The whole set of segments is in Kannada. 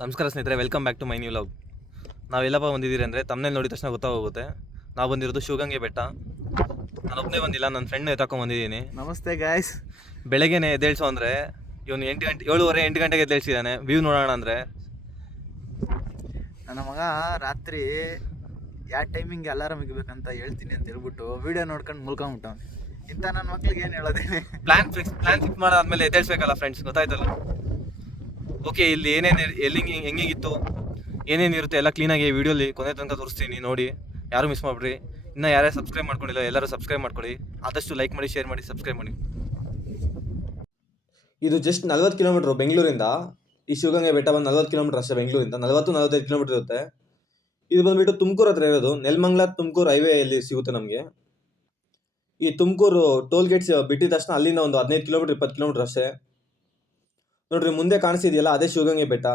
ನಮಸ್ಕಾರ ಸ್ನೇಹಿತರೆ, welcome back to my new vlog. ನಾವೆಲ್ಲಪ್ಪ ಬಂದಿದ್ದೀರಿ ಅಂದರೆ ತಮ್ಮನೇಲಿ ನೋಡಿದ ತಕ್ಷಣ ಗೊತ್ತಾಗೋಗುತ್ತೆ. ನಾವು ಬಂದಿರೋದು ಶಿವಗಂಗೆ ಬೆಟ್ಟ. ನಾನೊಬ್ಬನೇ ಬಂದಿಲ್ಲ, ನನ್ನ ಫ್ರೆಂಡ್ ಎತ್ತಾಕೊಂಡು ಬಂದಿದ್ದೀನಿ. ನಮಸ್ತೆ ಗಾಯ್ಸ್. ಬೆಳಗ್ಗೆನೇ ಎದ್ದೇಳಿಸೋ ಅಂದರೆ ಇವನು 7:30 8 ಗಂಟೆಗೆ ಎದ್ದೇಳಿಸಿದ್ದಾನೆ ವ್ಯೂ ನೋಡೋಣ ಅಂದರೆ. ನನ್ನ ಮಗ ರಾತ್ರಿ ಯಾವ ಟೈಮಿಂಗ್ ಅಲಾರಾಮ್ ಇಗಬೇಕಂತ ಹೇಳ್ತೀನಿ ಅಂತ ಹೇಳ್ಬಿಟ್ಟು ವಿಡಿಯೋ ನೋಡ್ಕೊಂಡು ಮುಲ್ಕೊಂಬಿಟ್ಟು ಇಂಥ ನನ್ನ ಮಕ್ಳಿಗೆ ಏನು ಹೇಳೋದೇನೆ. ಪ್ಲಾನ್ ಫಿಕ್ಸ್ ಮಾಡಾದ್ಮೇಲೆ ಎದ್ದೇಳಿಸ್ಬೇಕಲ್ಲ ಫ್ರೆಂಡ್ಸ್, ಗೊತ್ತಾಯ್ತಲ್ಲ. ಓಕೆ, ಇಲ್ಲಿ ಏನೇನು ಹೆಂಗಿತ್ತು ಏನೇನಿರುತ್ತೆ ಎಲ್ಲ ಕ್ಲೀನಾಗಿ ವೀಡಿಯೋಲಿ ಕೊನೆ ತನಕ ತೋರಿಸ್ತೀನಿ, ನೋಡಿ. ಯಾರು ಮಿಸ್ ಮಾಡಿಬಿಡ್ರಿ. ಇನ್ನೂ ಯಾರ್ಯಾರು ಸಬ್ಸ್ಕ್ರೈಬ್ ಮಾಡ್ಕೊಂಡಿಲ್ಲ ಎಲ್ಲರೂ ಸಬ್ಸ್ಕ್ರೈಬ್ ಮಾಡ್ಕೊಳ್ಳಿ. ಆದಷ್ಟು ಲೈಕ್ ಮಾಡಿ, ಶೇರ್ ಮಾಡಿ, ಸಬ್ಸ್ಕ್ರೈಬ್ ಮಾಡಿ. ಇದು ಜಸ್ಟ್ 40 ಕಿಲೋಮೀಟ್ರು ಬೆಂಗಳೂರಿಂದ. ಈ ಶಿವಗಂಗೆ ಬೆಟ್ಟ ಬಂದು 40 ಕಿಲೋಮೀಟರ್ ಅಷ್ಟೇ ಬೆಂಗಳೂರಿಂದ. 45 ಕಿಲೋಮೀಟರ್ ಇರುತ್ತೆ. ಇದು ಬಂದುಬಿಟ್ಟು ತುಮಕೂರು ಹತ್ರ ಇರೋದು. ನೆಲಮಂಗಲ ತುಮಕೂರು ಹೈವೇಯಲ್ಲಿ ಸಿಗುತ್ತೆ ನಮಗೆ. ಈ ತುಮಕೂರು ಟೋಲ್ ಗೇಟ್ಸ್ ಬಿಟ್ಟಿದ ತಕ್ಷಣ ಅಲ್ಲಿಂದ ಒಂದು 15 ಕಿಲೋಮೀಟರ್ 20 ಕಿಲೋಮೀಟರ್ ಅಷ್ಟೇ. ನೋಡ್ರಿ, ಮುಂದೆ ಕಾಣಿಸಿದೆಯಲ್ಲ ಅದೇ ಶಿವಗಂಗೆ ಬೆಟ್ಟ.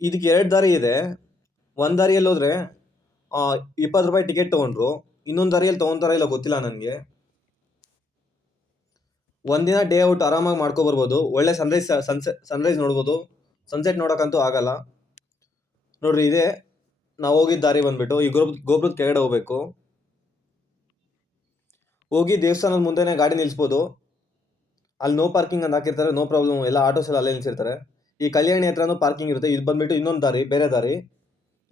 ಇದಕ್ಕೆ 2 ದಾರಿ ಇದೆ. ಒಂದು ದಾರಿಯಲ್ಲಿ ಹೋದರೆ 20 ರೂಪಾಯಿ ಟಿಕೆಟ್ ತೊಗೊಂಡ್ರು. ಇನ್ನೊಂದು ದಾರಿಯಲ್ಲಿ ತೊಗೊತಾರ ಇಲ್ಲ ಗೊತ್ತಿಲ್ಲ ನನಗೆ. ಒಂದಿನ ಡೇ ಔಟ್ ಆರಾಮಾಗಿ ಮಾಡ್ಕೊಬರ್ಬೋದು. ಒಳ್ಳೆ ಸನ್ರೈಸ್ ನೋಡ್ಬೋದು. ಸನ್ಸೆಟ್ ನೋಡೋಕ್ಕಂತೂ ಆಗಲ್ಲ. ನೋಡ್ರಿ, ಇದೇ ನಾವು ಹೋಗಿದ್ದ ದಾರಿ ಬಂದ್ಬಿಟ್ಟು ಈ ಗೋಪುರದ ಕೆಳಗಡೆ ಹೋಗ್ಬೇಕು. ಹೋಗಿ ದೇವಸ್ಥಾನದ ಮುಂದೆನೇ ಗಾಡಿ ನಿಲ್ಲಿಸ್ಬೋದು. ಅಲ್ಲಿ ನೋ ಪಾರ್ಕಿಂಗ್ ಅಂತ ಹಾಕಿರ್ತಾರೆ, ನೋ ಪ್ರಾಬ್ಲಮ್. ಎಲ್ಲ ಆಟೋಸ್ ಎಲ್ಲ ಅಲ್ಲೇ ನಿಲ್ಸಿರ್ತಾರೆ. ಈ ಕಲ್ಯಾಣಿ ಹತ್ರನೂ ಪಾರ್ಕಿಂಗ್ ಇರುತ್ತೆ. ಇದು ಬಂದ್ಬಿಟ್ಟು ಇನ್ನೊಂದು ದಾರಿ, ಬೇರೆ ದಾರಿ.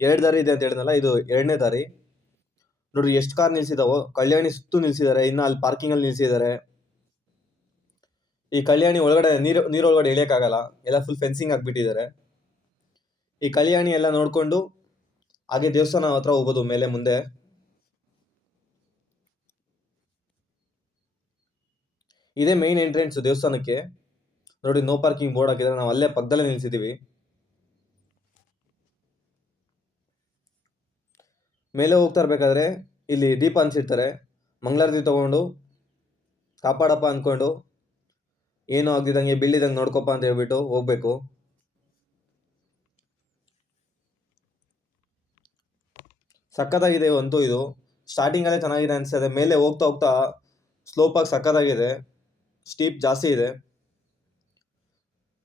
2 ದಾರಿ ಇದೆ ಅಂತ ಹೇಳಿದ್ನಲ್ಲ, ಇದು 2ನೇ ದಾರಿ. ನೋಡ್ರಿ ಎಷ್ಟು ಕಾರ್ ನಿಲ್ಸಿದಾವೋ. ಕಲ್ಯಾಣಿ ಸುತ್ತು ನಿಲ್ಸಿದ್ದಾರೆ, ಇನ್ನು ಅಲ್ಲಿ ಪಾರ್ಕಿಂಗ್ ಅಲ್ಲಿ ನಿಲ್ಸಿದ್ದಾರೆ. ಈ ಕಲ್ಯಾಣಿ ಒಳಗಡೆ ನೀರೊಳಗಡೆ ಇಳಿಯೋಕ್ಕಾಗಲ್ಲ, ಎಲ್ಲ ಫುಲ್ ಫೆನ್ಸಿಂಗ್ ಹಾಕ್ಬಿಟ್ಟಿದ್ದಾರೆ. ಈ ಕಲ್ಯಾಣಿ ಎಲ್ಲ ನೋಡ್ಕೊಂಡು ಹಾಗೆ ದೇವಸ್ಥಾನ ಹತ್ರ ಹೋಗ್ಬೋದು ಮೇಲೆ ಮುಂದೆ. ಇದೇ ಮೈನ್ ಎಂಟ್ರೆನ್ಸ್ ದೇವಸ್ಥಾನಕ್ಕೆ. ನೋಡಿ, ನೋ ಪಾರ್ಕಿಂಗ್ ಬೋರ್ಡ್ ಹಾಕಿದ್ರೆ ನಾವು ಅಲ್ಲೇ ಪಕ್ಕದಲ್ಲೇ ನಿಲ್ಸಿದ್ದೀವಿ. ಮೇಲೆ ಹೋಗ್ತಾ ಇರ್ಬೇಕಾದ್ರೆ ಇಲ್ಲಿ ದೀಪ ಅನ್ಸಿರ್ತಾರೆ. ಮಂಗಳಾರತಿ ತಗೊಂಡು ಕಾಪಾಡಪ್ಪ ಅಂದ್ಕೊಂಡು ಏನೂ ಆಗ್ದಿದಂಗೆ ಬೀಳಿದಂಗೆ ನೋಡ್ಕೊಪ್ಪ ಅಂತ ಹೇಳ್ಬಿಟ್ಟು ಹೋಗ್ಬೇಕು. ಸಕ್ಕತ್ತಾಗಿದೆ ಅಂತೂ. ಇದು ಸ್ಟಾರ್ಟಿಂಗಲ್ಲೇ ಚೆನ್ನಾಗಿದೆ ಅನ್ಸ್ತದೆ. ಮೇಲೆ ಹೋಗ್ತಾ ಹೋಗ್ತಾ ಸ್ಲೋಪಾಗಿ ಸಕ್ಕತ್ತಾಗಿದೆ. ಸ್ಟೀಪ್ ಜಾಸ್ತಿ ಇದೆ.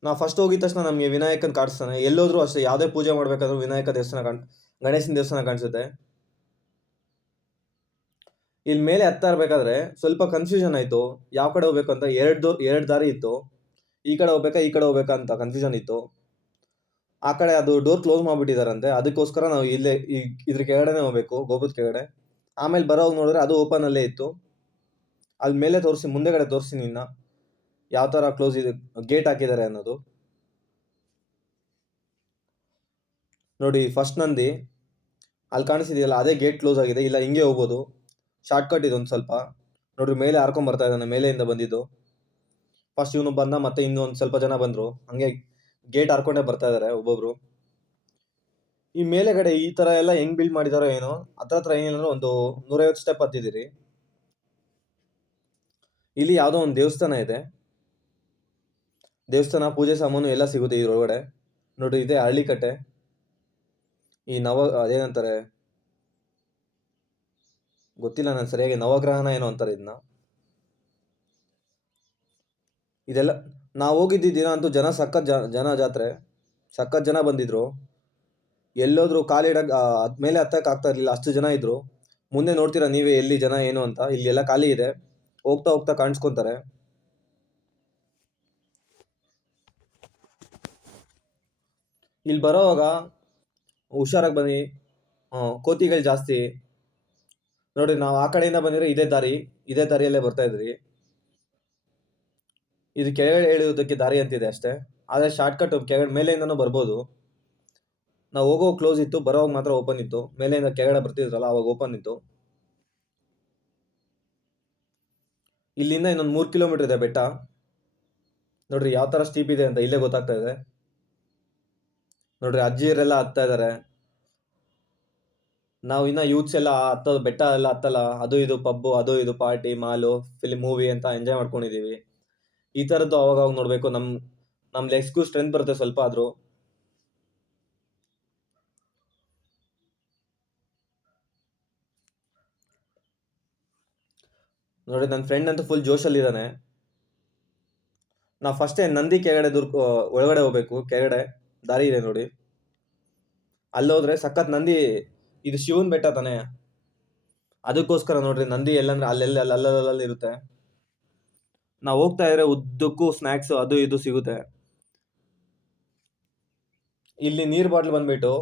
ನಾವು ಫಸ್ಟ್ ಹೋಗಿದ ತಕ್ಷಣ ನಮಗೆ ವಿನಾಯಕನ ಕಾಣಿಸ್ತಾನೆ. ಎಲ್ಲೋದ್ರೂ ಅಷ್ಟೇ, ಯಾವುದೇ ಪೂಜೆ ಮಾಡ್ಬೇಕಾದ್ರೂ ವಿನಾಯಕ ದೇವಸ್ಥಾನ ಗಣೇಶನ ದೇವಸ್ಥಾನ ಕಾಣಿಸುತ್ತೆ. ಇಲ್ಲಿ ಮೇಲೆ ಹತ್ತಾ ಇರ್ಬೇಕಾದ್ರೆ ಸ್ವಲ್ಪ ಕನ್ಫ್ಯೂಷನ್ ಆಯಿತು, ಯಾವ ಕಡೆ ಹೋಗ್ಬೇಕು ಅಂತ. ಎರಡು ದಾರಿ ಇತ್ತು. ಈ ಕಡೆ ಹೋಗ್ಬೇಕಾ ಈ ಕಡೆ ಹೋಗ್ಬೇಕಾ ಅಂತ ಕನ್ಫ್ಯೂಷನ್ ಇತ್ತು. ಆ ಕಡೆ ಅದು ಡೋರ್ ಕ್ಲೋಸ್ ಮಾಡಿಬಿಟ್ಟಿದಾರಂತೆ. ಅದಕ್ಕೋಸ್ಕರ ನಾವು ಇಲ್ಲೇ ಇದ್ರ ಕೆಳಗಡೆನೇ ಹೋಗ್ಬೇಕು, ಗೋಪುರದ ಕೆಳಗಡೆ. ಆಮೇಲೆ ಬರೋವಾಗ ನೋಡಿದ್ರೆ ಅದು ಓಪನ್ ಅಲ್ಲೇ ಇತ್ತು. ಅಲ್ಲಿ ಮೇಲೆ ಮುಂದೆಗಡೆ ತೋರಿಸಿ ನಿನ್ನ ಯಾವ ಥರ ಕ್ಲೋಸ್ ಇದೆ, ಗೇಟ್ ಹಾಕಿದ್ದಾರೆ ಅನ್ನೋದು. ನೋಡಿ, ಫಸ್ಟ್ ನಂದಿ ಅಲ್ಲಿ ಕಾಣಿಸಿದೆಯಲ್ಲ ಅದೇ ಗೇಟ್ ಕ್ಲೋಸ್ ಆಗಿದೆ. ಇಲ್ಲ ಹಿಂಗೆ ಹೋಗ್ಬೋದು, ಶಾರ್ಟ್ಕಟ್ ಇದೊಂದು ಸ್ವಲ್ಪ. ನೋಡ್ರಿ, ಮೇಲೆ ಹಾರ್ಕೊಂಡ್ ಬರ್ತಾ ಇದ್ದಾನೆ, ಮೇಲೆಯಿಂದ ಬಂದಿದ್ದು. ಫಸ್ಟ್ ಇವನು ಬಂದ, ಮತ್ತೆ ಇನ್ನೊಂದು ಸ್ವಲ್ಪ ಜನ ಬಂದರು. ಹಂಗೆ ಗೇಟ್ ಹಾರ್ಕೊಂಡೇ ಬರ್ತಾ ಇದ್ದಾರೆ ಒಬ್ಬೊಬ್ರು. ಈ ಮೇಲೆಗಡೆ ಈ ಥರ ಎಲ್ಲ ಹೆಂಗ್ ಬಿಲ್ಡ್ ಮಾಡಿದಾರೋ ಏನೋ. ಹತ್ರ ಏನಿಲ್ಲ ಒಂದು 150 ಸ್ಟೆಪ್ ಹತ್ತಿದ್ದೀರಿ. ಇಲ್ಲಿ ಯಾವುದೋ ಒಂದು ದೇವಸ್ಥಾನ ಇದೆ. ದೇವಸ್ಥಾನ ಪೂಜೆ ಸಾಮಾನು ಎಲ್ಲ ಸಿಗುತ್ತೆ ಇದ್ರೊಳಗಡೆ. ನೋಡ್ರಿ, ಇದೆ ಹಳ್ಳಿಕಟ್ಟೆ. ಈ ಅದೇನಂತಾರೆ ಗೊತ್ತಿಲ್ಲ ನಾನು ಸರಿಯಾಗಿ, ನವಗ್ರಹನ ಏನೋ ಅಂತಾರೆ ಇದನ್ನ. ಇದೆಲ್ಲ ನಾವು ಹೋಗಿದ್ದ ದಿನ ಅಂತೂ ಜನ ಜಾತ್ರೆ ಸಖತ್ ಜನ ಬಂದಿದ್ರು. ಎಲ್ಲೋದ್ರು ಕಾಲಿಡಕ್ಕೆ ಮೇಲೆ ಹತ್ತಕ್ಕೆ ಆಗ್ತಾ ಇರಲಿಲ್ಲ, ಅಷ್ಟು ಜನ ಇದ್ರು. ಮುಂದೆ ನೋಡ್ತೀರಾ ನೀವೇ ಎಲ್ಲಿ ಜನ ಏನು ಅಂತ. ಇಲ್ಲಿ ಎಲ್ಲ ಖಾಲಿ ಇದೆ, ಹೋಗ್ತಾ ಹೋಗ್ತಾ ಕಾಣಿಸ್ಕೊಂತಾರೆ. ಇಲ್ಲಿ ಬರೋವಾಗ ಹುಷಾರಾಗಿ ಬನ್ನಿ, ಕೋತಿಗಳು ಜಾಸ್ತಿ. ನೋಡಿ, ನಾವು ಆ ಕಡೆಯಿಂದ ಬಂದಿರೋ ಇದೇ ದಾರಿಯಲ್ಲೇ ಬರ್ತಾ ಇದ್ರಿ. ಇದು ಕೆಳಗಡೆ ಇಳಿಯೋದಕ್ಕೆ ದಾರಿ ಅಂತಿದೆ ಅಷ್ಟೇ. ಆದರೆ ಶಾರ್ಟ್ಕಟ್ ಕೆಳಗಡೆ ಮೇಲೆಯಿಂದನೂ ಬರ್ಬೋದು. ನಾವು ಹೋಗೋ ಕ್ಲೋಸ್ ಇತ್ತು, ಬರೋವಾಗ ಮಾತ್ರ ಓಪನ್ ಇತ್ತು. ಮೇಲೆಯಿಂದ ಕೆಳಗಡೆ ಬರ್ತಿದ್ರಲ್ಲ ಅವಾಗ ಓಪನ್ ಇತ್ತು. ಇಲ್ಲಿಂದ ಇನ್ನೊಂದು 3 ಕಿಲೋಮೀಟರ್ ಇದೆ ಬೆಟ್ಟ. ನೋಡ್ರಿ ಯಾವ ಥರ ಸ್ಟೀಪ್ ಇದೆ ಅಂತ ಇಲ್ಲೇ ಗೊತ್ತಾಗ್ತಾ ಇದೆ. ನೋಡ್ರಿ, ಅಜ್ಜಿಯರೆಲ್ಲ ಹತ್ತಾ ಇದ್ದಾರೆ. ನಾವು ಇನ್ನ ಯೂತ್ಸ್ ಎಲ್ಲ ಹತ್ತೋದು, ಬೆಟ್ಟ ಎಲ್ಲ ಹತ್ತಲ್ಲ. ಅದು ಇದು ಪಬ್ಬು, ಅದು ಇದು ಪಾರ್ಟಿ, ಮಾಲು, ಫಿಲ್ಮ್, ಮೂವಿ ಅಂತ ಎಂಜಾಯ್ ಮಾಡ್ಕೊಂಡಿದ್ದೀವಿ. ಈ ಥರದ್ದು ಅವಾಗ ನೋಡಬೇಕು. ನಮ್ಮ ಲೆಗ್ಸ್ಗೂ ಸ್ಟ್ರೆಂತ್ ಬರುತ್ತೆ ಸ್ವಲ್ಪ ಆದರೂ. ನೋಡಿ, ನನ್ನ ಫ್ರೆಂಡ್ ಅಂತೂ ಫುಲ್ ಜೋಶಲ್ಲಿದ್ದಾನೆ. ನಾವು ಫಸ್ಟೇ ನಂದಿ ಕೆಳಗಡೆ ಒಳಗಡೆ ಹೋಗ್ಬೇಕು ಕೆಳಗಡೆ. ದಾರಿ ಇದೆ ನೋಡಿ, ಅಲ್ಲೋದ್ರೆ ಸಖತ್ ನಂದಿ. ಇದು ಶಿವನ್ ಬೆಟ್ಟ ತಾನೆ, ಅದಕ್ಕೋಸ್ಕರ ನೋಡ್ರಿ ನಂದಿ ಎಲ್ಲಂದ್ರೆ ಅಲ್ಲೆಲ್ಲ ಅಲ್ಲಲ್ಲಿ ಇರುತ್ತೆ. ನಾವು ಹೋಗ್ತಾ ಇದ್ರೆ ಉದ್ದಕ್ಕೂ ಸ್ನ್ಯಾಕ್ಸ್ ಅದು ಇದು ಸಿಗುತ್ತೆ. ಇಲ್ಲಿ ನೀರ್ ಬಾಟ್ಲ್ ಬಂದ್ಬಿಟ್ಟು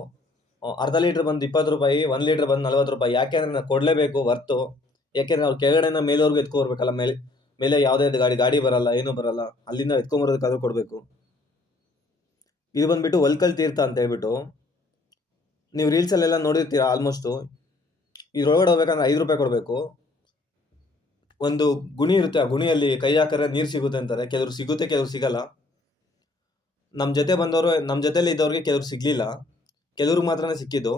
ಅರ್ಧ ಲೀಟರ್ ಬಂದು 20 ರೂಪಾಯಿ, 1 ಲೀಟರ್ ಬಂದು 40 ರೂಪಾಯಿ. ಯಾಕೆಂದ್ರೆ ನಾವು ಕೊಡ್ಲೇಬೇಕು ವರ್ತು. ಯಾಕೆಂದ್ರೆ ಅವ್ರು ಕೆಳಗಡೆನ ಮೇಲವರೆಗೂ ಎತ್ಕೊಬರ್ಬೇಕಲ್ಲ, ಮೇಲೆ ಯಾವುದೇ ಗಾಡಿ ಬರಲ್ಲ, ಏನು ಬರಲ್ಲ, ಅಲ್ಲಿಂದ ಎತ್ಕೊಂಬರೋದಕ್ಕಾದ್ರೂ ಕೊಡ್ಬೇಕು. ಇದು ಬಂದ್ಬಿಟ್ಟು ಒಲ್ಕಲ್ ತೀರ್ಥ ಅಂತ ಹೇಳ್ಬಿಟ್ಟು, ನೀವು ರೀಲ್ಸ್ ಅಲ್ಲೆಲ್ಲ ನೋಡಿರ್ತೀರಾ ಆಲ್ಮೋಸ್ಟ್. ಇದ್ರೊಳಗಡೆ ಹೋಗ್ಬೇಕಂದ್ರೆ 5 ರೂಪಾಯಿ ಕೊಡ್ಬೇಕು. ಒಂದು ಗುಣಿ ಇರುತ್ತೆ, ಆ ಗುಣಿಯಲ್ಲಿ ಕೈ ಹಾಕಿದ್ರೆ ನೀರು ಸಿಗುತ್ತೆ ಅಂತಾರೆ. ಕೆಲವ್ರು ಸಿಗುತ್ತೆ, ಕೆಲವ್ರು ಸಿಗಲ್ಲ. ನಮ್ಮ ಜೊತೆಲಿ ಇದ್ದವ್ರಿಗೆ ಕೆಲವ್ರು ಸಿಗ್ಲಿಲ್ಲ, ಕೆಲವ್ರಿಗೆ ಮಾತ್ರನೇ ಸಿಕ್ಕಿದ್ದು.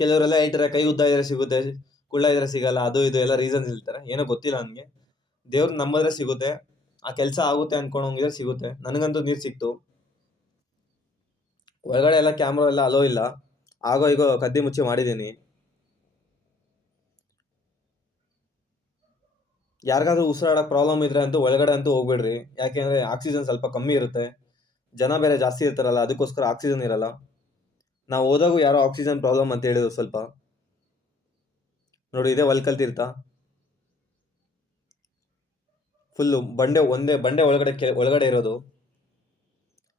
ಕೆಲವರೆಲ್ಲ ಹೇಳ್ತಾರೆ ಕೈ ಉದ್ದ ಇದ್ರೆ ಸಿಗುತ್ತೆ, ಕುಳ್ಳ ಇದ್ರೆ ಸಿಗಲ್ಲ, ಅದು ಇದು ಎಲ್ಲ ರೀಸನ್ಸ್ ಹೇಳ್ತಾರೆ. ಏನೋ ಗೊತ್ತಿಲ್ಲ ನನಗೆ. ದೇವ್ರು ನಂಬಿದ್ರೆ ಸಿಗುತ್ತೆ, ಆ ಕೆಲಸ ಆಗುತ್ತೆ ಅನ್ಕೊಂಡಂಗಿದ್ರೆ ಸಿಗುತ್ತೆ. ನನಗಂತೂ ನೀರು ಸಿಕ್ತು. ಒಳಗಡೆ ಎಲ್ಲ ಕ್ಯಾಮ್ರಾ ಎಲ್ಲ ಅಲೋ ಇಲ್ಲ, ಆಗೋ ಈಗೋ ಕದ್ದಿ ಮುಚ್ಚಿ ಮಾಡಿದ್ದೀನಿ. ಯಾರಿಗಾದ್ರೂ ಉಸಿರಾಡಕ್ ಪ್ರಾಬ್ಲಮ್ ಇದ್ರೆ ಅಂತೂ ಒಳಗಡೆ ಅಂತೂ ಹೋಗ್ಬೇಡ್ರಿ. ಯಾಕೆಂದ್ರೆ ಆಕ್ಸಿಜನ್ ಸ್ವಲ್ಪ ಕಮ್ಮಿ ಇರುತ್ತೆ, ಜನ ಬೇರೆ ಜಾಸ್ತಿ ಇರ್ತಾರಲ್ಲ, ಅದಕ್ಕೋಸ್ಕರ ಆಕ್ಸಿಜನ್ ಇರಲ್ಲ. ನಾವು ಹೋದಾಗೂ ಯಾರೋ ಆಕ್ಸಿಜನ್ ಪ್ರಾಬ್ಲಮ್ ಅಂತ ಹೇಳಿದ್ರು ಸ್ವಲ್ಪ. ನೋಡಿ, ಇದೇ ಒಲ್ಕಲ್ ತೀರ್ಥ. ಫುಲ್ಲು ಒಂದೇ ಬಂಡೆ ಒಳಗಡೆ ಇರೋದು,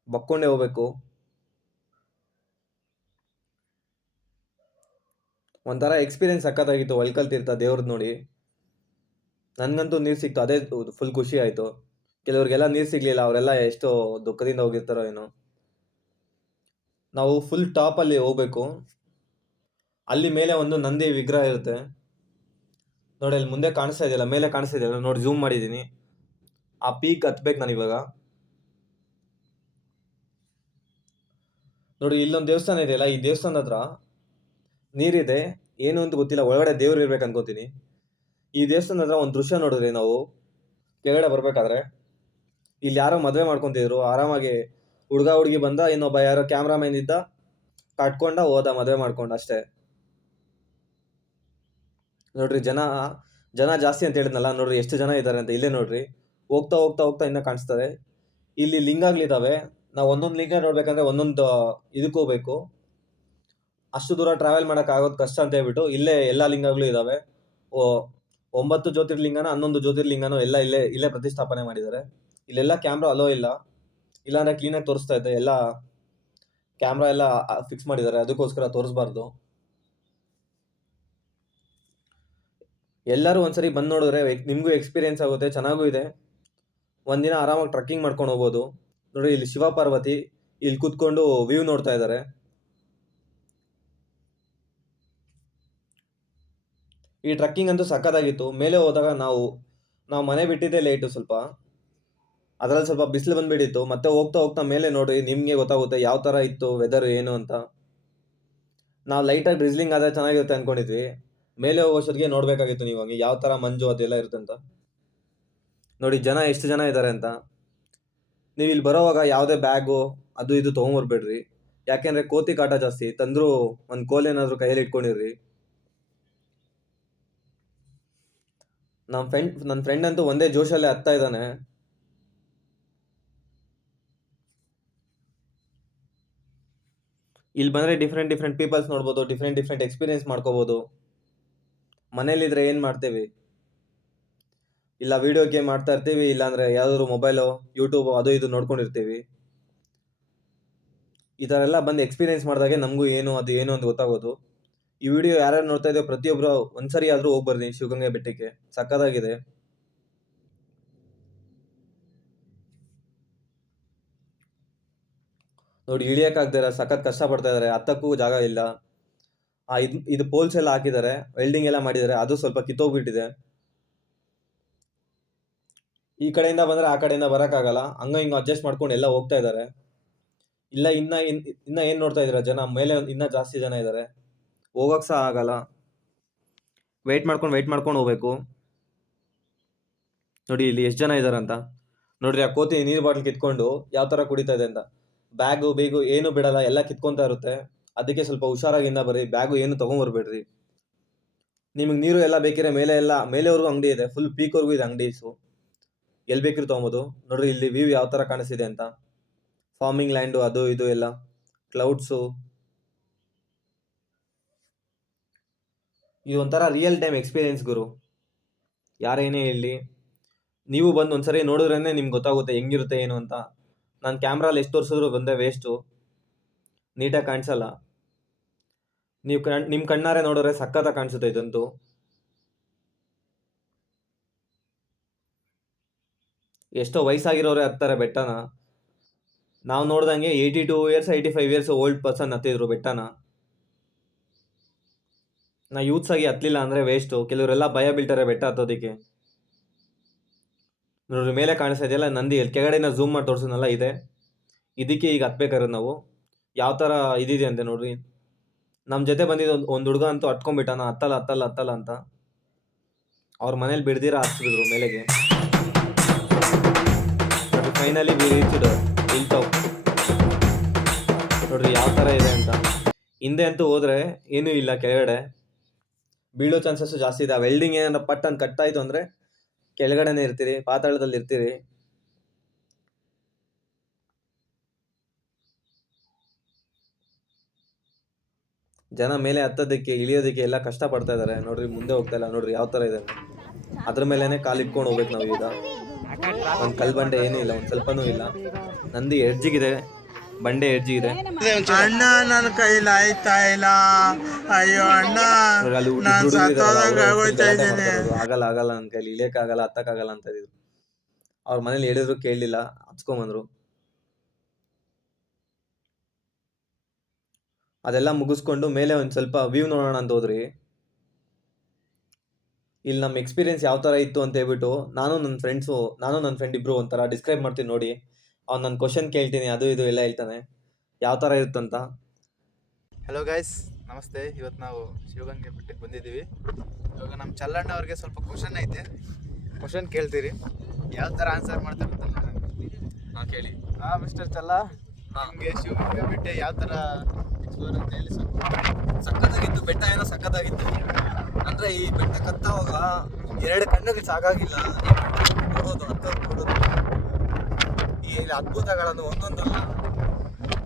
ಬಕ್ಕೊಂಡೆ ಹೋಗ್ಬೇಕು. ಒಂಥರ ಎಕ್ಸ್ಪೀರಿಯನ್ಸ್ ಸಖತ್ತಾಗಿತ್ತು ಒಲ್ಕಲ್ ತೀರ್ಥ ದೇವ್ರದ್ದು ನೋಡಿ. ನನ್ಗಂತೂ ನೀರು ಸಿಕ್ತು, ಅದೇ ಫುಲ್ ಖುಷಿ ಆಯ್ತು. ಕೆಲವ್ರಿಗೆಲ್ಲ ನೀರು ಸಿಗ್ಲಿಲ್ಲ, ಅವರೆಲ್ಲ ಎಷ್ಟೋ ದುಃಖದಿಂದ ಹೋಗಿರ್ತಾರೋ ಏನೋ. ನಾವು ಫುಲ್ ಟಾಪ್ ಅಲ್ಲಿ ಹೋಗ್ಬೇಕು. ಅಲ್ಲಿ ಮೇಲೆ ಒಂದು ನಂದಿ ವಿಗ್ರಹ ಇರುತ್ತೆ ನೋಡಿ, ಅಲ್ಲಿ ಮುಂದೆ ಕಾಣಿಸ್ತಾ ಇದೆಯಲ್ಲ, ಮೇಲೆ ಕಾಣಿಸ್ತಾ ಇದೆಯಲ್ಲ ನೋಡಿ, ಝೂಮ್ ಮಾಡಿದ್ದೀನಿ. ಆ ಪೀಕ್ ಹತ್ಬೇಕು ನಾನು ಇವಾಗ. ನೋಡಿ, ಇಲ್ಲೊಂದು ದೇವಸ್ಥಾನ ಇದೆಯಲ್ಲ, ಈ ದೇವಸ್ಥಾನದ ಹತ್ರ ನೀರಿದೆ, ಏನು ಅಂತ ಗೊತ್ತಿಲ್ಲ, ಒಳಗಡೆ ದೇವ್ರು ಇರ್ಬೇಕು ಅನ್ಕೋತೀನಿ. ಈ ದೇವಸ್ಥಾನದ ಹತ್ರ ಒಂದು ದೃಶ್ಯ ನೋಡಿದ್ರಿ ನಾವು ಕೆಳಗಡೆ ಬರ್ಬೇಕಾದ್ರೆ. ಇಲ್ಲಿ ಯಾರೋ ಮದುವೆ ಮಾಡ್ಕೊಂತಿದ್ರು ಆರಾಮಾಗಿ. ಹುಡುಗಿ ಬಂದ, ಇನ್ನೊಬ್ಬ ಯಾರೋ ಕ್ಯಾಮ್ರಾಮನ್ ಇದ್ದ, ಕಟ್ಕೊಂಡ ಹೋದ, ಮದುವೆ ಮಾಡ್ಕೊಂಡ ಅಷ್ಟೇ. ನೋಡ್ರಿ, ಜನ ಜಾಸ್ತಿ ಅಂತ ಹೇಳಿದ್ನಲ್ಲ, ನೋಡ್ರಿ ಎಷ್ಟು ಜನ ಇದ್ದಾರೆ ಅಂತ. ಇಲ್ಲೇ ನೋಡ್ರಿ, ಹೋಗ್ತಾ ಹೋಗ್ತಾ ಹೋಗ್ತಾ ಇನ್ನ ಕಾಣಿಸ್ತದೆ. ಇಲ್ಲಿ ಲಿಂಗಗಳಿದಾವೆ. ನಾವು ಒಂದೊಂದು ಲಿಂಗ ನೋಡ್ಬೇಕಂದ್ರೆ ಒಂದೊಂದು ಇದಕ್ಕೆ ಹೋಗ್ಬೇಕು. ಅಷ್ಟು ದೂರ ಟ್ರಾವೆಲ್ ಮಾಡಕ್ ಆಗೋದು ಕಷ್ಟ ಅಂತ ಹೇಳ್ಬಿಟ್ಟು ಇಲ್ಲೇ ಎಲ್ಲಾ ಲಿಂಗಗಳು ಇದಾವೆ. 9 ಜ್ಯೋತಿರ್ಲಿಂಗನ 11 ಜ್ಯೋತಿರ್ಲಿಂಗನೂ ಎಲ್ಲ ಇಲ್ಲೇ ಪ್ರತಿಷ್ಠಾಪನೆ ಮಾಡಿದ್ದಾರೆ. ಇಲ್ಲೆಲ್ಲ ಕ್ಯಾಮ್ರಾ ಅಲೋ ಇಲ್ಲ, ಇಲ್ಲಾಂದ್ರೆ ಕ್ಲೀನಾಗಿ ತೋರಿಸ್ತಾ ಇದ್ದೆ. ಎಲ್ಲ ಕ್ಯಾಮ್ರಾ ಎಲ್ಲ ಫಿಕ್ಸ್ ಮಾಡಿದ್ದಾರೆ, ಅದಕ್ಕೋಸ್ಕರ ತೋರಿಸ್ಬಾರ್ದು. ಎಲ್ಲರೂ ಒಂದ್ಸರಿ ಬಂದು ನೋಡಿದ್ರೆ ನಿಮ್ಗೂ ಎಕ್ಸ್ಪೀರಿಯನ್ಸ್ ಆಗುತ್ತೆ, ಚೆನ್ನಾಗೂ ಇದೆ. ಒಂದಿನ ಆರಾಮಾಗಿ ಟ್ರಕ್ಕಿಂಗ್ ಮಾಡ್ಕೊಂಡು ಹೋಗ್ಬೋದು. ನೋಡಿ, ಇಲ್ಲಿ ಶಿವ ಪಾರ್ವತಿ ಇಲ್ಲಿ ಕೂತ್ಕೊಂಡು ವ್ಯೂ ನೋಡ್ತಾ ಇದ್ದಾರೆ. ಈ ಟ್ರಕ್ಕಿಂಗ್ ಅಂತೂ ಸಕ್ಕತ್ತಾಗಿತ್ತು. ಮೇಲೆ ಹೋದಾಗ ನಾವು ಮನೆ ಬಿಟ್ಟಿದ್ದೆ ಲೇಟು ಸ್ವಲ್ಪ, ಅದರಲ್ಲಿ ಸ್ವಲ್ಪ ಬಿಸಿಲು ಬಂದ್ಬಿಟ್ಟಿತ್ತು. ಮತ್ತೆ ಹೋಗ್ತಾ ಹೋಗ್ತಾ ಮೇಲೆ ನೋಡಿ ನಿಮ್ಗೆ ಗೊತ್ತಾಗುತ್ತೆ ಯಾವ ತರ ಇತ್ತು ವೆದರ್ ಏನು ಅಂತ. ನಾವು ಲೈಟಾಗಿ ಡ್ರಿಸ್ಲಿಂಗ್ ಆದ್ರೆ ಚೆನ್ನಾಗಿರುತ್ತೆ ಅನ್ಕೊಂಡಿದ್ವಿ. ಮೇಲೆ ಹೋಗೋಷ್ಟೊತ್ತಿಗೆ ನೋಡ್ಬೇಕಾಗಿತ್ತು ನೀವು ಹಂಗೆ ಯಾವ ತರ ಮಂಜು ಅದೆಲ್ಲ ಇರುತ್ತೆ ಅಂತ. ನೋಡಿ ಎಷ್ಟು ಜನ ಇದ್ದಾರೆ ಅಂತ. ನೀವು ಇಲ್ಲಿ ಬರೋವಾಗ ಯಾವುದೇ ಬ್ಯಾಗು ಅದು ಇದು ತೊಗೊಂಬರ್ಬೇಡ್ರಿ. ಯಾಕೆಂದ್ರೆ ಕೋತಿ ಕಾಟ ಜಾಸ್ತಿ, ತಂದ್ರು ಒಂದು ಕೋಲೇನಾದ್ರೂ ಕೈಯಲ್ಲಿ ಇಟ್ಕೊಂಡಿರ್ರಿ. ನನ್ನ ಫ್ರೆಂಡ್ ಅಂತೂ ಒಂದೇ ಜೋಶಲ್ಲೇ ಹತ್ತಾ ಇದ್ದಾನೆ. ಇಲ್ಲಿ ಬಂದ್ರೆ ಡಿಫ್ರೆಂಟ್ ಪೀಪಲ್ಸ್ ನೋಡ್ಬೋದು, ಡಿಫ್ರೆಂಟ್ ಎಕ್ಸ್ಪೀರಿಯನ್ಸ್ ಮಾಡ್ಕೋಬಹುದು. ಮನೇಲಿದ್ರೆ ಏನ್ ಮಾಡ್ತೇವಿ, ಇಲ್ಲ ವಿಡಿಯೋ ಗೇಮ್ ಮಾಡ್ತಾ ಇರ್ತೀವಿ, ಇಲ್ಲಾಂದ್ರೆ ಯಾವ್ದಾದ್ರು ಮೊಬೈಲು ಯೂಟ್ಯೂಬ್ ಅದು ಇದು ನೋಡ್ಕೊಂಡಿರ್ತೀವಿ. ಈ ಥರ ಎಲ್ಲ ಬಂದು ಎಕ್ಸ್ಪೀರಿಯನ್ಸ್ ಮಾಡಿದಾಗೆ ನಮಗೂ ಏನು ಅಂತ ಗೊತ್ತಾಗೋದು. ಈ ವಿಡಿಯೋ ಯಾರ್ಯಾರು ನೋಡ್ತಾ ಇದ್ದೀವಿ ಪ್ರತಿಯೊಬ್ಬರು ಒಂದ್ಸರಿ ಆದ್ರೂ ಹೋಗಿ ಬರ್ರಿ ಶಿವಗಂಗೆ ಬೆಟ್ಟಕ್ಕೆ, ಸಕ್ಕತ್ತಾಗಿದೆ. ನೋಡಿ, ಇಳಿಯಕ್ಕಾಗ್ದಿರ ಸಖತ್ ಕಷ್ಟ ಪಡ್ತಾ ಇದಾರೆ, ಹತ್ತಕ್ಕೂ ಜಾಗ ಇಲ್ಲ. ಇದು ಪೋಲ್ಸ್ ಎಲ್ಲ ಹಾಕಿದ್ದಾರೆ, ವೆಲ್ಡಿಂಗ್ ಎಲ್ಲ ಮಾಡಿದ್ದಾರೆ, ಅದು ಸ್ವಲ್ಪ ಕಿತ್ತೋಗ್ಬಿಟ್ಟಿದೆ. ಈ ಕಡೆಯಿಂದ ಬಂದ್ರೆ ಆ ಕಡೆಯಿಂದ ಬರಕ್ಕಾಗಲ್ಲ, ಹಿಂಗ ಅಡ್ಜಸ್ಟ್ ಮಾಡ್ಕೊಂಡು ಎಲ್ಲ ಹೋಗ್ತಾ ಇದ್ದಾರೆ. ಇಲ್ಲ ಇನ್ನ ಏನ್ ನೋಡ್ತಾ ಇದ್ರ ಜನ, ಮೇಲೆ ಇನ್ನ ಜಾಸ್ತಿ ಜನ ಇದ್ದಾರೆ, ಹೋಗಕ್ ಸಹ ಆಗಲ್ಲ. ವೆಯ್ಟ್ ಮಾಡ್ಕೊಂಡು ಹೋಗ್ಬೇಕು. ನೋಡಿ ಇಲ್ಲಿ ಎಷ್ಟು ಜನ ಇದಾರಂತ. ನೋಡ್ರಿ, ಆ ಕೋತಿ ನೀರ್ ಬಾಟ್ಲ್ ಕಿತ್ಕೊಂಡು ಯಾವ ತರ ಕುಡಿತಾ ಇದೆ ಅಂತ. ಬೀಗು ಏನು ಬಿಡಲ್ಲ, ಎಲ್ಲ ಕಿತ್ಕೊಂತಾ ಇರುತ್ತೆ. ಅದಕ್ಕೆ ಸ್ವಲ್ಪ ಹುಷಾರಾಗಿಂದ ಬರ್ರಿ, ಬ್ಯಾಗು ಏನು ತಗೊಂಡ್ಬರ್ಬೇಡ್ರಿ. ನಿಮಗೆ ನೀರು ಎಲ್ಲ ಬೇಕಿದ್ರೆ ಮೇಲೆವರೆಗೂ ಅಂಗಡಿ ಇದೆ, ಫುಲ್ ಪೀಕ್ವರೆಗೂ ಇದೆ ಅಂಗಡೀಸು, ಎಲ್ಲಿ ಬೇಕಿದ್ರು ತಗೊಬೋದು. ನೋಡ್ರಿ ಇಲ್ಲಿ ವ್ಯೂ ಯಾವ ತರ ಕಾಣಿಸ್ತಿದೆ ಅಂತ, ಫಾರ್ಮಿಂಗ್ ಲ್ಯಾಂಡು ಅದು ಇದು ಎಲ್ಲ ಕ್ಲೌಡ್ಸು. ಇದು ಒಂಥರ ರಿಯಲ್ ಟೈಮ್ ಎಕ್ಸ್ಪೀರಿಯನ್ಸ್ ಗುರು. ಯಾರೇನೇ ಹೇಳಿ, ನೀವು ಬಂದು ಒಂದ್ಸರಿ ನೋಡಿದ್ರೇ ನಿಮ್ಗೆ ಗೊತ್ತಾಗುತ್ತೆ ಹೆಂಗಿರುತ್ತೆ ಏನು ಅಂತ. ನಾನು ಕ್ಯಾಮ್ರಲ್ಲಿ ಎಷ್ಟು ತೋರಿಸಿದ್ರು ಬಂದೆ ವೇಸ್ಟು, ನೀಟಾಗಿ ಕಾಣಿಸಲ್ಲ. ನೀವು ನಿಮ್ಮ ಕಣ್ಣಾರೆ ನೋಡಿದ್ರೆ ಸಖತ್ತಾಗಿ ಕಾಣಿಸುತ್ತೆ ಇದಂತೂ. ಎಷ್ಟೋ ವಯಸ್ಸಾಗಿರೋರೆ ಹತ್ತಾರೆ ಬೆಟ್ಟನ. ನಾವು ನೋಡ್ದಂಗೆ 82 ಇಯರ್ಸ್ 85 ಇಯರ್ಸ್ ಓಲ್ಡ್ ಪರ್ಸನ್ ಹತ್ತಿದ್ರು ಬೆಟ್ಟನ. ನಾ ಯೂತ್ಸ್ ಆಗಿ ಹತ್ತಲಿಲ್ಲ ಅಂದರೆ ವೇಸ್ಟು. ಕೆಲವರೆಲ್ಲ ಭಯ ಬೀಳ್ತಾರೆ ಬೆಟ್ಟ ಹತ್ತೋದಕ್ಕೆ. ನೋಡ್ರಿ ಮೇಲೆ ಕಾಣಿಸ್ತಾ ಇದೆಯಲ್ಲ ನಂದಿ, ಕೆಳಗಡೆನ ಝೂಮ್ ಮಾಡಿ ತೋರಿಸೋನಲ್ಲ ಇದೆ. ಇದಕ್ಕೆ ಈಗ ಹತ್ಬೇಕಾದ್ರೆ ನಾವು ಯಾವ ಥರ ಇದಿದೆ ಅಂತೆ ನೋಡ್ರಿ. ನಮ್ಮ ಜೊತೆ ಬಂದಿದ್ದು ಒಂದು ಹುಡುಗ ಅಂತೂ ಹತ್ಕೊಂಡ್ಬಿಟ್ಟಾನ, ಹತ್ತಲ್ಲ ಹತ್ತಲ್ಲ ಹತ್ತಲ್ಲ ಅಂತ. ಅವ್ರ ಮನೇಲಿ ಬಿಡ್ದಿರ ಹತ್ತಿದ್ರು ಮೇಲೆಗೆ. Finally reached hill top. ನೋಡ್ರಿ ಯಾವ ಥರ ಇದೆ ಅಂತ. ಹಿಂದೆ ಅಂತೂ ಹೋದ್ರೆ ಏನೂ ಇಲ್ಲ, ಕೆಳಗಡೆ ಬೀಳೋ ಚಾನ್ಸಸ್ ಜಾಸ್ತಿ ಇದೆ. ವೆಲ್ಡಿಂಗ್ ಏನಾರ ಪಟ್ ಅಂತ ಕಟ್ಟಾಯಿತು ಅಂದರೆ ಕೆಳಗಡೆನೇ ಇರ್ತೀರಿ, ಪಾತಾಳದಲ್ಲಿ ಇರ್ತೀರಿ. ಜನ ಮೇಲೆ ಹತ್ತೋದಕ್ಕೆ ಇಳಿಯೋದಕ್ಕೆ ಎಲ್ಲ ಕಷ್ಟಪಡ್ತಾ ಇದ್ದಾರೆ. ನೋಡ್ರಿ ಮುಂದೆ ಹೋಗ್ತಾ ಇಲ್ಲ, ನೋಡ್ರಿ ಯಾವ ಥರ ಇದೆ. ಅದ್ರ ಮೇಲೇನೆ ಕಾಲು ಇಟ್ಕೊಂಡು ಹೋಗ್ಬೇಕು ನಾವು ಈಗ. ಒಂದು ಕಲ್ ಬಂಡೆ ಏನೂ ಇಲ್ಲ, ಒಂದು ಸ್ವಲ್ಪನೂ ಇಲ್ಲ. ನಂದಿ ಎಡ್ಜಿಗಿದೆ, ಬಂಡೆ ಎಡ್ಜಿಗಿದೆ. ಅಣ್ಣ ನನ್ನ ಕೈಲಿ ಆಯ್ತಾ ಇಲ್ಲ, ಅಯ್ಯೋ ಅಣ್ಣ ಅಲ್ಲಿ ನಾನ್ ಹುಡುಗ್ರು ಇದಾರಲ್ಲ, ಸತ್ತೋದಂಗ್ ಅವ್ರು ಆಗೋಯ್ತಾ ಗಲಾಟೆ ಇದ್ದೀನಿ. ಮಾಡ್ತಾ ಇರೋದು. ಆಗಲ್ಲ ಆಗಲ್ಲ ನನ್ನ ಕೈಲಿ ಇಳಿಯಕ್ಕಾಗಲ್ಲ, ಹತ್ತಕ್ಕಾಗಲ್ಲ ಅಂತ ಇದ್ರು. ಅವ್ರ ಮನೇಲಿ ಹೇಳಿದ್ರು ಕೇಳಲಿಲ್ಲ, ಹಚ್ಕೊಂಬಂದ್ರು. ಅದೆಲ್ಲ ಮುಗಿಸ್ಕೊಂಡು ಮೇಲೆ ಒಂದು ಸ್ವಲ್ಪ ವ್ಯೂ ನೋಡೋಣ ಅಂತ ಹೋದ್ರಿ. ಇಲ್ಲಿ ನಮ್ಮ ಎಕ್ಸ್ಪೀರಿಯನ್ಸ್ ಯಾವ ಥರ ಇತ್ತು ಅಂತ ಹೇಳ್ಬಿಟ್ಟು ನಾನು ನನ್ನ ಫ್ರೆಂಡ್ ಇಬ್ರು ಒಂಥರ ಡಿಸ್ಕ್ರೈಬ್ ಮಾಡ್ತೀನಿ ನೋಡಿ. ಅವ್ನು ನನ್ನ ಕ್ವಶನ್ ಕೇಳ್ತೀನಿ, ಅದು ಇದು ಎಲ್ಲ ಹೇಳ್ತಾನೆ ಯಾವ ಥರ ಇರುತ್ತಂತ. ಹಲೋ ಗೈಸ್, ನಮಸ್ತೆ. ಇವತ್ತು ನಾವು ಶಿವಗಂಗೆ ಬೆಟ್ಟಕ್ಕೆ ಬಂದಿದ್ದೀವಿ. ಇವಾಗ ನಮ್ಮ ಚಲ್ಲಣ್ಣ ಅವ್ರಿಗೆ ಸ್ವಲ್ಪ ಕ್ವಶನ್ ಐತೆ, ಕ್ವಶನ್ ಕೇಳ್ತೀರಿ. ಯಾವ ಥರ ಆನ್ಸರ್ ಮಾಡ್ತಾರೆ ಅಂತ ಕೇಳಿ. ಮಿಸ್ಟರ್ ಚಲ್ಲ, ನಿಮಗೆ ಶಿವಗಂಗೆ ಬೆಟ್ಟ ಯಾವ ಥರ ಎಕ್ಸ್ಪ್ಲೋರ್ ಅಂತ ಹೇಳಿ ಸ್ವಲ್ಪ. ಸಖತ್ತಾಗಿತ್ತು ಬೆಟ್ಟ, ಏನೋ ಸಖತ್ತಾಗಿತ್ತು. ಅಂದರೆ ಈ ಬೆಟ್ಟ ಕತ್ತವಾಗ 2 ಕಣ್ಣುಗಳು ಸಾಕಾಗಿಲ್ಲ ನೋಡೋದು, ನೋಡೋದು. ಈ ಅದ್ಭುತಗಳನ್ನು ಒಂದೊಂದಲ್ಲ,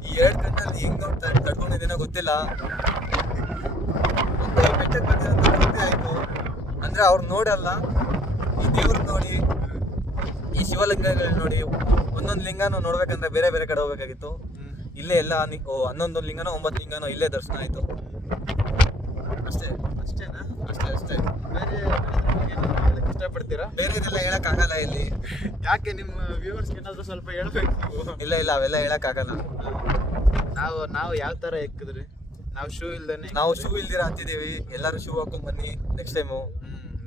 ಈ 2 ಕಣ್ಣಲ್ಲಿ ಹೆಂಗೆ ತಡ್ಕೊಂಡಿದ್ದೀನೋ ಗೊತ್ತಿಲ್ಲ. ಮತ್ತೆ ಈ ಬೆಟ್ಟಕ್ಕೆ ಬಂದಿರೋದು ತೃಪ್ತಿ ಆಯಿತು. ಅಂದರೆ ಅವ್ರು ನೋಡಲ್ಲ, ಈ ದೇವ್ರನ್ನ ನೋಡಿ, ಈ ಶಿವಲಿಂಗಗಳು ನೋಡಿ. ಒಂದೊಂದು ಲಿಂಗನೂ ನೋಡ್ಬೇಕಂದ್ರೆ ಬೇರೆ ಬೇರೆ ಕಡೆ ಹೋಗ್ಬೇಕಾಗಿತ್ತು. ಇಲ್ಲೇ ಎಲ್ಲ 11 ಲಿಂಗನೋ 9 ಲಿಂಗನೋ ಇಲ್ಲೇ ದರ್ಶನ ಆಯಿತು. ಅಷ್ಟೇನಾ? ಅಷ್ಟೇ. ಬೇರೆ ಇಷ್ಟಪಡ್ತೀರಾ? ಬೇರೆದೆಲ್ಲ ಹೇಳಕ್ಕಾಗಲ್ಲ ಇಲ್ಲಿ. ಯಾಕೆ ನಿಮ್ಮ ವ್ಯೂವರ್ಸ್ಗೆ ಏನಾದರೂ ಸ್ವಲ್ಪ ಹೇಳ್ಬೇಕು ನೀವು? ಇಲ್ಲ ಅವೆಲ್ಲ ಹೇಳಕ್ಕಾಗಲ್ಲ. ನಾವು ಯಾವ ಥರ ಎಕ್ಕಿದ್ರಿ? ನಾವು ಶೂ ಇಲ್ದೇನೆ ನಾವು ಶೂ ಇಲ್ದಿರ ಹತ್ತಿದ್ದೀವಿ. ಎಲ್ಲರೂ ಶೂ ಹಾಕೊಂಡ್ ಬನ್ನಿ ನೆಕ್ಸ್ಟ್ ಟೈಮು.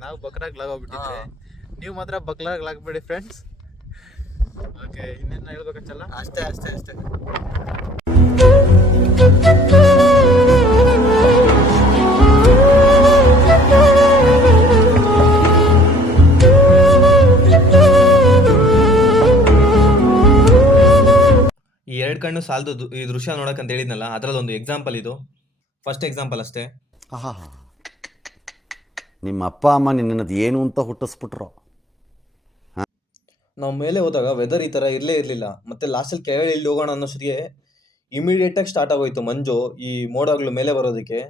ನಾವು ಬಕ್ರಾಗ್ಲಾಗೋಗ್ಬಿಟ್ಟಿದ್ವಿ. ನೀವು ಮಾತ್ರ ಬಕ್ಲಾಗ್ಲಾಗ್ಬೇಡಿ ಫ್ರೆಂಡ್ಸ್. ಓಕೆ, ಇನ್ನೇನು ಹೇಳ್ಬೇಕಂತಲ್ಲ? ಅಷ್ಟೇ. ಈ 2 ಕಣ್ಣು ಸಾಲದು ಈ ದೃಶ್ಯ ನೋಡಕ್ಕಂತ ಹೇಳಿದ್ನಲ್ಲ, ಅದ್ರಲ್ಲಿ ಒಂದು ಎಕ್ಸಾಂಪಲ್ ಇದು. ಫಸ್ಟ್ ಎಕ್ಸಾಂಪಲ್ ಅಷ್ಟೇ. ಆಹಾ, ನಿಮ್ಮ ಅಪ್ಪ ಅಮ್ಮ ನಿನ್ನದು ಏನು ಅಂತ ಹುಟ್ಟಿಸ್ಬಿಟ್ರು. ನಾವು ಮೇಲೆ ಹೋದಾಗ ವೆದರ್ ಈ ಥರ ಇರಲಿಲ್ಲ. ಮತ್ತು ಲಾಸ್ಟಲ್ಲಿ ಕೆಳಗಡೆ ಇಲ್ಲಿ ಹೋಗೋಣ ಅನ್ನೋಷ್ಟೊತ್ತಿಗೆ ಇಮಿಡಿಯೇಟಾಗಿ ಸ್ಟಾರ್ಟ್ ಆಗೋಯ್ತು ಮಂಜು, ಈ ಮೋಡಗಳು ಮೇಲೆ ಬರೋದಕ್ಕೆ.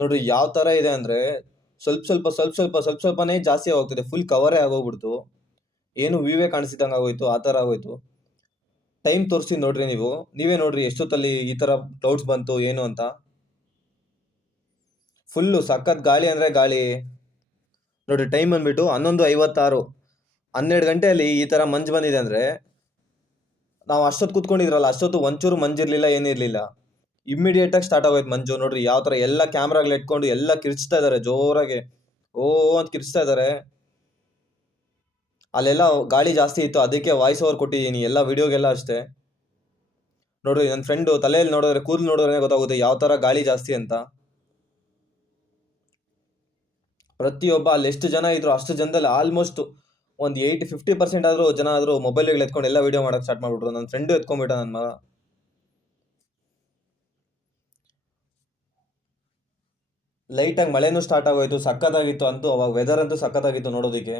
ನೋಡ್ರಿ ಯಾವ ಥರ ಇದೆ ಅಂದರೆ ಸ್ವಲ್ಪನೇ ಜಾಸ್ತಿ ಆಗೋಗ್ತಿದೆ. ಫುಲ್ ಕವರೇ ಆಗೋಗ್ಬಿಡ್ತು, ಏನು ವ್ಯೂವೇ ಕಾಣಿಸಿದಂಗೆ ಆಗೋಯ್ತು. ಆ ಥರ ಆಗೋಯ್ತು. ಟೈಮ್ ತೋರಿಸಿ ನೋಡ್ರಿ, ನೀವೇ ನೋಡ್ರಿ ಎಷ್ಟೊತ್ತಲ್ಲಿ ಈ ಥರ ಕ್ಲೌಡ್ಸ್ ಬಂತು ಏನು ಅಂತ. ಫುಲ್ಲು ಸಖತ್ ಗಾಳಿ ಅಂದರೆ ಗಾಳಿ. ನೋಡ್ರಿ ಟೈಮ್ ಬಂದ್ಬಿಟ್ಟು 11:56. 12 ಗಂಟೆಯಲ್ಲಿ ಈ ಥರ ಮಂಜು ಬಂದಿದೆ ಅಂದರೆ, ನಾವು ಅಷ್ಟೊತ್ತು ಕೂತ್ಕೊಂಡಿದ್ರಲ್ಲ, ಅಷ್ಟೊತ್ತು ಒಂಚೂರು ಮಂಜಿರಲಿಲ್ಲ, ಏನಿರಲಿಲ್ಲ. ಇಮ್ಮಿಡಿಯೇಟಾಗಿ ಸ್ಟಾರ್ಟ್ ಆಗೋಯ್ತು ಮಂಜು. ನೋಡ್ರಿ ಯಾವ ಥರ ಎಲ್ಲ ಕ್ಯಾಮ್ರಾಗಳು ಇಟ್ಕೊಂಡು ಎಲ್ಲ ಕಿರ್ಚ್ತಾ ಇದ್ದಾರೆ ಜೋರಾಗಿ, ಓ ಅಂತ ಕಿರ್ಚ್ತಾ ಇದ್ದಾರೆ. ಅಲ್ಲೆಲ್ಲ ಗಾಳಿ ಜಾಸ್ತಿ ಇತ್ತು, ಅದಕ್ಕೆ ವಾಯ್ಸ್ ಓವರ್ ಕೊಟ್ಟಿದ್ದೀನಿ ಎಲ್ಲ ವಿಡಿಯೋಗೆಲ್ಲ ಅಷ್ಟೇ. ನೋಡ್ರಿ ನನ್ನ ಫ್ರೆಂಡು ತಲೆಯಲ್ಲಿ ನೋಡಿದ್ರೆ, ಕೂದಲು ನೋಡಿದ್ರೆ ಗೊತ್ತಾಗುತ್ತೆ ಯಾವ ಥರ ಗಾಳಿ ಜಾಸ್ತಿ ಅಂತ. ಪ್ರತಿಯೊಬ್ಬ ಅಲ್ಲಿ ಎಷ್ಟು ಜನ ಇದ್ರು ಅಷ್ಟು ಜನದಲ್ಲಿ ಆಲ್ಮೋಸ್ಟ್ ಒಂದು 50% ಆದರೂ ಜನ ಮೊಬೈಲ್ಗಳು ಎತ್ಕೊಂಡು ಎಲ್ಲ ವಿಡಿಯೋ ಮಾಡೋಕ್ಕೆ ಸ್ಟಾರ್ಟ್ ಮಾಡಿಬಿಟ್ರು. ನನ್ನ ಫ್ರೆಂಡು ಎತ್ಕೊಂಡ್ಬಿಟ್ಟ ನನ್ನ ಮಗ. ಲೈಟಾಗಿ ಮಳೆನೂ ಸ್ಟಾರ್ಟ್ ಆಗೋಯ್ತು, ಸಖತ್ತಾಗಿತ್ತು ಅಂತೂ. ಅವಾಗ ವೆದರ್ ಅಂತೂ ಸಖತ್ತಾಗಿತ್ತು ನೋಡೋದಕ್ಕೆ.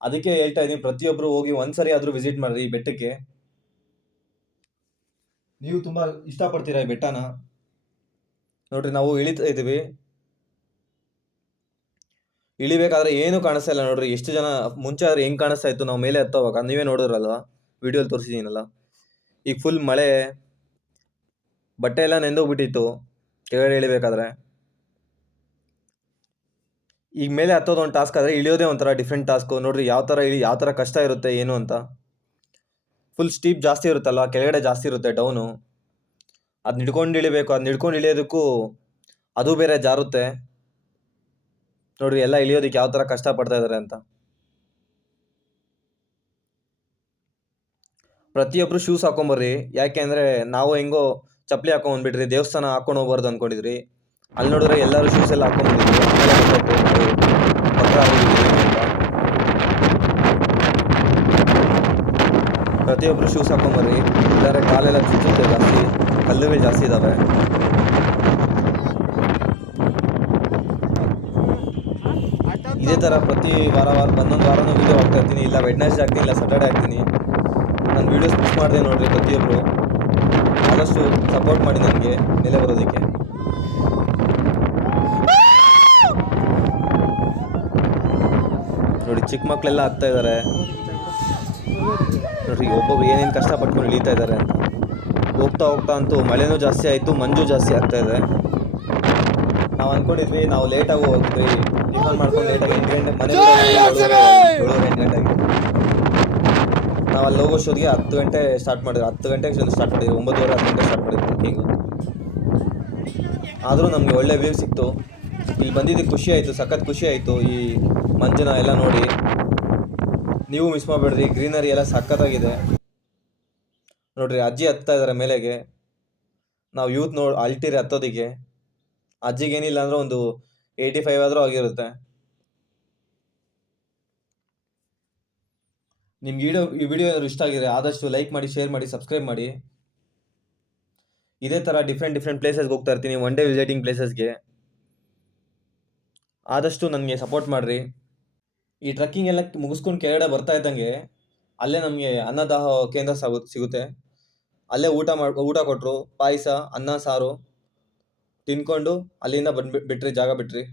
ಅದಕ್ಕೆ ಹೇಳ್ತಾ ಇದ್ದೀನಿ, ಪ್ರತಿಯೊಬ್ಬರು ಹೋಗಿ ಒಂದ್ಸರಿ ಆದರೂ ವಿಸಿಟ್ ಮಾಡಿರಿ ಈ ಬೆಟ್ಟಕ್ಕೆ. ನೀವು ತುಂಬ ಇಷ್ಟಪಡ್ತೀರಾ ಈ ಬೆಟ್ಟನ. ನೋಡ್ರಿ, ನಾವು ಇಳಿತಾ ಇದ್ದೀವಿ. ಇಳಿಬೇಕಾದ್ರೆ ಏನು ಕಾಣಿಸ್ತಾ ಇಲ್ಲ ನೋಡ್ರಿ. ಎಷ್ಟು ಜನ ಮುಂಚೆ ಆದ್ರೆ ಹೆಂಗ್ ಕಾಣಿಸ್ತಾ ಇತ್ತು ನಾವು ಮೇಲೆ ಹತ್ತೋವಾಗ, ನೀವೇ ನೋಡಿದ್ರಲ್ವಾ, ವಿಡಿಯೋಲಿ ತೋರಿಸಿದ್ದೀನಲ್ಲ. ಈಗ ಫುಲ್ ಮಳೆ, ಬಟ್ಟೆ ಎಲ್ಲ ನೆಂದೋಗ್ಬಿಟ್ಟಿತ್ತು ಕೆಳಗಡೆ ಇಳಿಬೇಕಾದ್ರೆ. ಈಗ ಮೇಲೆ ಹತ್ತೋದು ಒಂದು ಟಾಸ್ಕ್ ಆದರೆ ಇಳಿಯೋದೇ ಒಂಥರ ಡಿಫ್ರೆಂಟ್ ಟಾಸ್ಕು. ನೋಡ್ರಿ ಯಾವ ಥರ ಕಷ್ಟ ಇರುತ್ತೆ ಏನು ಅಂತ. ಫುಲ್ ಸ್ಟೀಪ್ ಜಾಸ್ತಿ ಇರುತ್ತಲ್ಲ, ಕೆಳಗಡೆ ಜಾಸ್ತಿ ಇರುತ್ತೆ ಡೌನು. ಅದು ನಿಡ್ಕೊಂಡು ಇಳಿಬೇಕು. ಅದು ನಿಡ್ಕೊಂಡು ಇಳಿಯೋದಕ್ಕೂ ಅದು ಬೇರೆ ಜಾರುತ್ತೆ. ನೋಡ್ರಿ ಎಲ್ಲ ಇಳಿಯೋದಕ್ಕೆ ಯಾವ ಥರ ಕಷ್ಟಪಡ್ತಾ ಇದ್ದಾರೆ ಅಂತ. ಪ್ರತಿಯೊಬ್ಬರು ಶೂಸ್ ಹಾಕೊಂಬರ್ರಿ. ಯಾಕೆ ಅಂದರೆ ನಾವು ಹೆಂಗೋ ಚಪ್ಪಲಿ ಹಾಕೊಂಡ್ಬಂದ್ಬಿಟ್ರಿ, ದೇವಸ್ಥಾನ ಹಾಕೊಂಡು ಹೋಗ್ಬಾರ್ದು ಅಂದ್ಕೊಂಡಿದ್ರಿ. ಅಲ್ಲಿ ನೋಡಿದ್ರೆ ಎಲ್ಲರೂ ಶೂಸ್ ಎಲ್ಲ ಹಾಕೊಂಡ್ಬಂದಿದ್ವಿ. ಆಮೇಲೆ ಗೊತ್ತಾಯ್ತು ನಾವು ಬಕ್ರ ಆಗಿದ್ದೀವಿ ಅಂತ. ಪ್ರತಿಯೊಬ್ಬರು ಶೂಸ್ ಹಾಕೊಂಬರ್ರಿ, ಇಲ್ಲಾಂದರೆ ಕಾಲೆಲ್ಲ ಚುಚ್ಚುತ್ತೆ ಜಾಸ್ತಿ, ಕಲ್ಲುಗಳು ಜಾಸ್ತಿ ಇದ್ದಾವೆ. ಇದೇ ಥರ ಪ್ರತಿ ವಾರ ಒಂದೊಂದು ವಾರನೂ ವೀಡಿಯೋ ಹಾಕ್ತಾ ಇರ್ತೀನಿ. ಇಲ್ಲ ವೆಡ್ನೆಸ್ಡೇ ಹಾಕ್ತೀನಿ, ಇಲ್ಲ ಸ್ಯಾಟರ್ಡೇ ಹಾಕ್ತೀನಿ. ನನ್ನ ವೀಡಿಯೋಸ್ ಮಿಸ್ ಮಾಡಿದೆ ನೋಡಿರಿ ಪ್ರತಿಯೊಬ್ಬರು. ಆದಷ್ಟು ಸಪೋರ್ಟ್ ಮಾಡಿ ನನಗೆ ಮೇಲೆ ಬರೋದಕ್ಕೆ. ನೋಡಿ ಚಿಕ್ಕ ಮಕ್ಕಳೆಲ್ಲ ಆಗ್ತಾ ಇದ್ದಾರೆ ನೋಡ್ರಿ. ಒಬ್ಬೊಬ್ರು ಏನೇನು ಕಷ್ಟಪಟ್ಕೊಂಡು ಇಳೀತಾ ಇದ್ದಾರೆ ಅಂತ. ಹೋಗ್ತಾ ಹೋಗ್ತಾ ಅಂತೂ ಮಳೆನೂ ಜಾಸ್ತಿ ಆಯಿತು, ಮಂಜು ಜಾಸ್ತಿ ಆಗ್ತಾ ಇದೆ. ನಾವು ಅಂದ್ಕೊಂಡಿದ್ವಿ ನಾವು ಲೇಟಾಗಿ ಹೋಗ್ತೀವಿ, ಟಿಫನ್ ಮಾಡ್ಕೊಂಡು ಲೇಟಾಗಿ 8 ಗಂಟೆ ಮನೆ 7:30 8 ಗಂಟೆ. ನಾವು ಅಲ್ಲಿ ಹೋಗೋಷ್ಟೊತ್ತಿಗೆ 10 ಗಂಟೆ ಸ್ಟಾರ್ಟ್ ಮಾಡಿದ್ವಿ. 10 ಗಂಟೆಗೆ ಸ್ಟಾರ್ಟ್ ಮಾಡಿದ್ವಿ, 9:30 10 ಗಂಟೆ ಸ್ಟಾರ್ಟ್ ಮಾಡಿದ್ವಿ ಟ್ರೆಕ್ಕಿಂಗು. ಆದರೂ ನಮಗೆ ಒಳ್ಳೆ ವ್ಯೂ ಸಿಕ್ತು. ಇಲ್ಲಿ ಬಂದಿದ್ದಕ್ಕೆ ಖುಷಿ ಆಯಿತು, ಸಖತ್ ಖುಷಿ ಆಯಿತು. ಈ ಮಂಜುನ ಎಲ್ಲ ನೋಡಿ ನೀವು ಮಿಸ್ ಮಾಡಬೇಡ್ರಿ. ಗ್ರೀನರಿ ಎಲ್ಲ ಸಖತ್ತಾಗಿದೆ ನೋಡ್ರಿ. ಅಜ್ಜಿ ಹತ್ತಾ ಇದ್ದಾರೆ ಮೇಲೆಗೆ. ನಾವು ಯೂತ್ ಅಲ್ಟಿರಿ ಹತ್ತೋದಕ್ಕೆ. ಅಜ್ಜಿಗೇನಿಲ್ಲ ಅಂದರೆ ಒಂದು 85 ಆದರೂ ಆಗಿರುತ್ತೆ. ನಿಮ್ಗೆ ಈ ವಿಡಿಯೋ ಏನಾದ್ರು ಇಷ್ಟ ಆಗಿದ್ರೆ ಆದಷ್ಟು ಲೈಕ್ ಮಾಡಿ, ಶೇರ್ ಮಾಡಿ, ಸಬ್ಸ್ಕ್ರೈಬ್ ಮಾಡಿ. ಇದೇ ಥರ ಡಿಫ್ರೆಂಟ್ ಪ್ಲೇಸಸ್ಗೆ ಹೋಗ್ತಾ ಇರ್ತೀನಿ, ಒನ್ ಡೇ ವಿಸಿಟಿಂಗ್ ಪ್ಲೇಸಸ್ಗೆ. ಆದಷ್ಟು ನನಗೆ ಸಪೋರ್ಟ್ ಮಾಡಿರಿ. ಈ ಟ್ರಕ್ಕಿಂಗ್ ಎಲ್ಲ ಮುಗಿಸ್ಕೊಂಡು ಕೆಳಗಡೆ ಬರ್ತಾ ಇದ್ದಂಗೆ ಅಲ್ಲೇ ನಮಗೆ ಅನ್ನದಾಹ ಕೇಂದ್ರ ಸಿಗುತ್ತೆ. ಅಲ್ಲೇ ಊಟ ಕೊಟ್ಟರು, ಪಾಯಸ, ಅನ್ನ ಸಾರು ತಿನ್ಕೊಂಡು ಅಲ್ಲಿಂದ ಬಿಟ್ರಿ, ಜಾಗ ಬಿಟ್ರಿ.